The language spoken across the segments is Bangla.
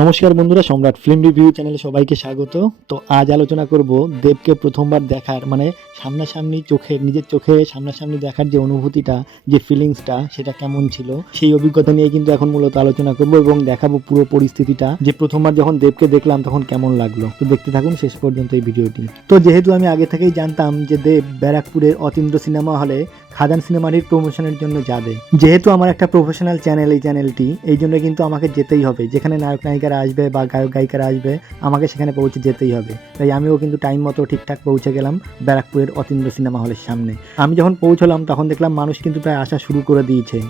নমস্কার বন্ধুরা, সম্রাট ফিল্ম রিভিউ চ্যানেলে সবাইকে স্বাগত। তো আজ আলোচনা করব দেবকে প্রথমবার দেখার মানে সামনাসামনি চোখে, নিজের চোখে সামনাসামনি দেখার যে অনুভূতিটা, যে ফিলিংসটা সেটা কেমন ছিল? সেই অভিজ্ঞতা নিয়ে কিন্তু এখন মূলত আলোচনা করব এবং দেখাবো পুরো পরিস্থিতিটা, যে প্রথমবার যখন দেবকে দেখলাম তখন কেমন লাগল। তো দেখতে থাকুন শেষ পর্যন্ত এই ভিডিওটি। তো যেহেতু আমি আগে থেকেই জানতাম যে দেব ব্যারাকপুরের অতীন্দ্র সিনেমা হলে খাদান সিনেমাটির প্রমোশনের জন্য যাবে। যেহেতু আমার একটা প্রফেশনাল চ্যানেল এই চ্যানেলটি এই জন্য কিন্তু আমাকে যেতেই হবে। যেখানে নায়ক নায়িকারা আসবে বা গায়ক গায়িকারা আসবে, আমাকে সেখানে পৌঁছে যেতেই হবে। তাই আমিও কিন্তু টাইম মতো ঠিকঠাক পৌঁছে গেলাম ব্যারাকপুরের অতীন্দ্র সিনেমা হলের সামনে। আমি যখন পৌঁছলাম, তখন দেখলাম মানুষ কিন্তু প্রায় আসা শুরু করে দিয়েছে।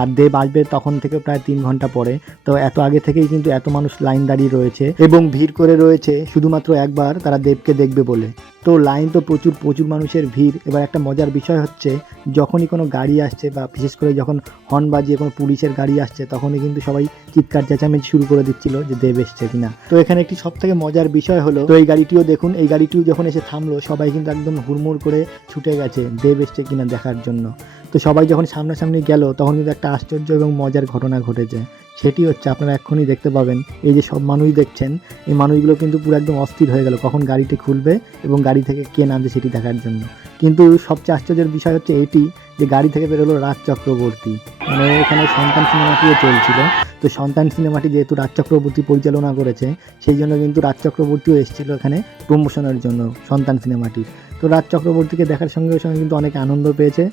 আর দেব আসবে তখন থেকে প্রায় তিন ঘণ্টা পরে। তো এত আগে থেকেই কিন্তু এত মানুষ লাইন দাঁড়িয়ে রয়েছে এবং ভিড় করে রয়েছে শুধুমাত্র একবার তারা দেবকে দেখবে বলে। তো লাইন তো প্রচুর প্রচুর মানুষের ভিড়। এবার একটা মজার বিষয় হচ্ছে, যখনই কোনো গাড়ি আসছে বা বিশেষ করে যখন হর্ন বাজিয়ে কোনো পুলিশের গাড়ি আসছে, তখনই কিন্তু সবাই চিৎকার, চেঁচামেচি শুরু করে দিচ্ছিল যে দেব এসছে কিনা। তো এখানে একটি সব থেকে মজার বিষয় হলো, তো এই গাড়িটিও দেখুন, এই গাড়িটিও যখন এসে থামলো, সবাই কিন্তু একদম হুড়মুড় করে ছুটে গেছে দেব এসছে কিনা দেখার জন্য। তো সবাই যখন সামনাসামনি গেল, তখন কিন্তু একটা আশ্চর্য এবং মজার ঘটনা ঘটেছে। সেটি হচ্ছে, আপনারা এক্ষুনি দেখতে পাবেন, এই যে সব মানুষ দেখছেন, এই মানুষগুলো কিন্তু পুরো একদম অস্থির হয়ে গেল, কখন গাড়িটি খুলবে এবং গাড়ি থেকে কে নামছে সেটি দেখার জন্য। কিন্তু সবচেয়ে আশ্চর্যের বিষয় হচ্ছে এটি, যে গাড়ি থেকে বেরোলো রাজ চক্রবর্তী। মানে এখানে সন্তান সিনেমাটিও চলছিল। তো সন্তান সিনেমাটি যেহেতু রাজ চক্রবর্তী পরিচালনা করেছে, সেই জন্য কিন্তু রাজ চক্রবর্তীও এসেছিল এখানে প্রমোশনের জন্য সন্তান সিনেমাটির তো রাজ চক্রবর্তীকে দেখার সঙ্গে সঙ্গে কিন্তু অনেকে আনন্দ পেয়েছে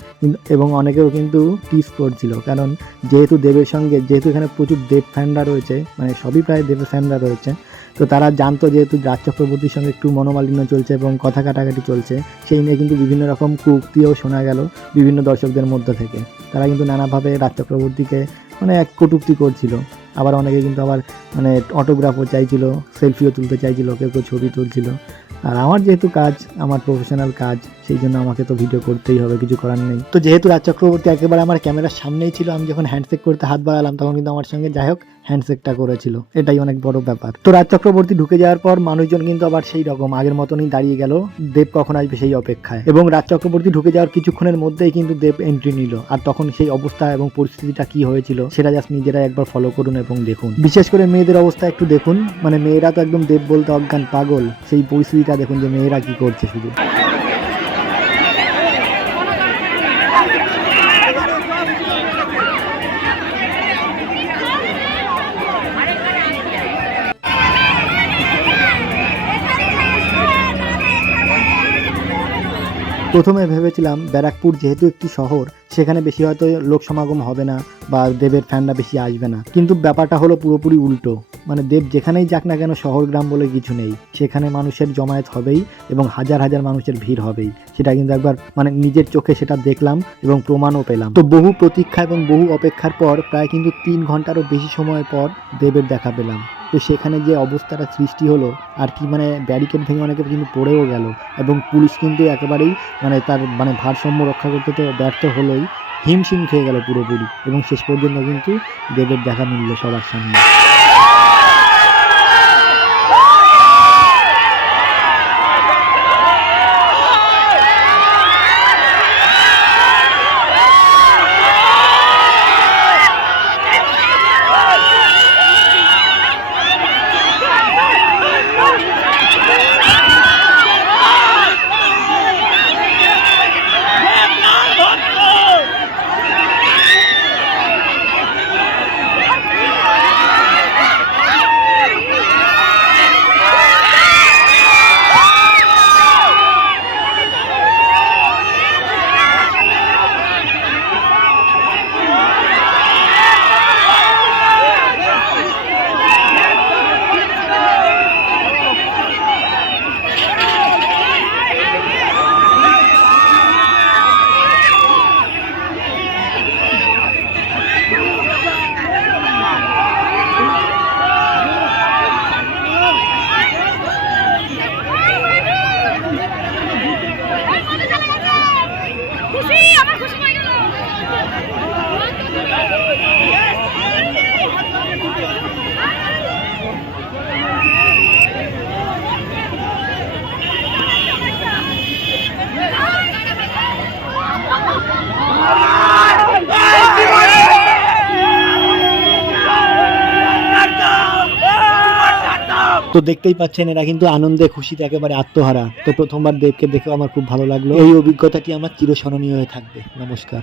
এবং অনেকেও কিন্তু টিস করছিল। কারণ যেহেতু দেবের সঙ্গে, যেহেতু এখানে প্রচুর দেব ফ্যানরা রয়েছে মানে সবই প্রায় দেবের ফ্যানরা রয়েছে, তো তারা জানতো যেহেতু রাজ চক্রবর্তীর সঙ্গে একটু মনোমালিন্য চলছে এবং কথা কাটাকাটি চলছে, সেই নিয়ে কিন্তু বিভিন্ন রকম কুক্তিও শোনা গেল বিভিন্ন দর্শকদের মধ্য থেকে। তারা কিন্তু নানাভাবে রাজ চক্রবর্তীকে মানে এক কটুক্তি করছিল। আবার অনেকে কিন্তু আবার মানে অটোগ্রাফও চাইছিল সেলফিও তুলতে চাইছিল, কেউ কেউ ছবি তুলছিল। আর আমার যেহেতু কাজ, আমার প্রফেশনাল কাজ সেই জন্য আমাকে তো ভিডিও করতেই হবে, কিছু করার নেই। তো যেহেতু রাজ চক্রবর্তী একেবারে আমার ক্যামেরার সামনেই ছিল, আমি যখন হ্যান্ডশেক করতে হাত বাড়ালাম, তখন কিন্তু আমার সঙ্গে যাই হোক হ্যান্ডশেকটা করেছিল। এটাই অনেক বড় ব্যাপার। তো রাজ চক্রবর্তী ঢুকে যাওয়ার পর মানুষজন কিন্তু আবার সেই রকম, আগের মতনই দাঁড়িয়ে গেল। দেব কখন আসবে সেই অপেক্ষায়। এবং রাজ চক্রবর্তী ঢুকে যাওয়ার কিছুক্ষণের মধ্যেই কিন্তু দেব এন্ট্রি নিল। আর তখন সেই অবস্থা এবং পরিস্থিতিটা কি হয়েছিল, সেটা জাস্ট নিজেরা একবার ফলো করুন এবং দেখুন। বিশেষ করে মেয়েদের অবস্থা একটু দেখুন। মানে মেয়েরা তো একদম দেব বলতে অজ্ঞান পাগল। সেই পরিস্থিতিটা দেখুন যে মেয়েরা কি করছে শুধু। প্রথমে ভেবেছিলাম ব্যারাকপুর যেহেতু একটি শহর, সেখানে বেশি হয়তো লোক সমাগম হবে না বা দেবের ফ্যানরা বেশি আসবে না। কিন্তু ব্যাপারটা হলো পুরোপুরি উল্টো। মানে দেব যেখানেই যাক না কেন শহর গ্রাম বলে কিছু নেই। সেখানে মানুষের জমায়েত হবেই এবং হাজার হাজার মানুষের ভিড় হবেই। সেটা কিন্তু একবার মানে নিজের চোখে সেটা দেখলাম এবং প্রমাণও পেলাম। তো বহু প্রতীক্ষা এবং বহু অপেক্ষার পর প্রায় কিন্তু তিন ঘন্টারও বেশি সময় পর দেবের দেখা পেলাম। তো সেখানে যে অবস্থাটা সৃষ্টি হলো, আর কি মানে ব্যারিকেড ভেঙে অনেকে কিন্তু পড়েও গেল। এবং পুলিশ কিন্তু একেবারেই মানে তার মানে ভারসাম্য রক্ষা করতে তো ব্যর্থ হলোই। হিমশিম খেয়ে গেল পুরোপুরি। এবং শেষ পর্যন্ত কিন্তু দেবের দেখা মিলল সবার সামনে। তো দেখতেই পাচ্ছেন, এরা কিন্তু আনন্দে খুশিতে একেবারে আত্মহারা। তো প্রথমবার দেবকে দেখেও আমার খুব ভালো লাগল। এই অভিজ্ঞতাটি আমার চিরস্মরণীয় হয়ে থাকবে। নমস্কার।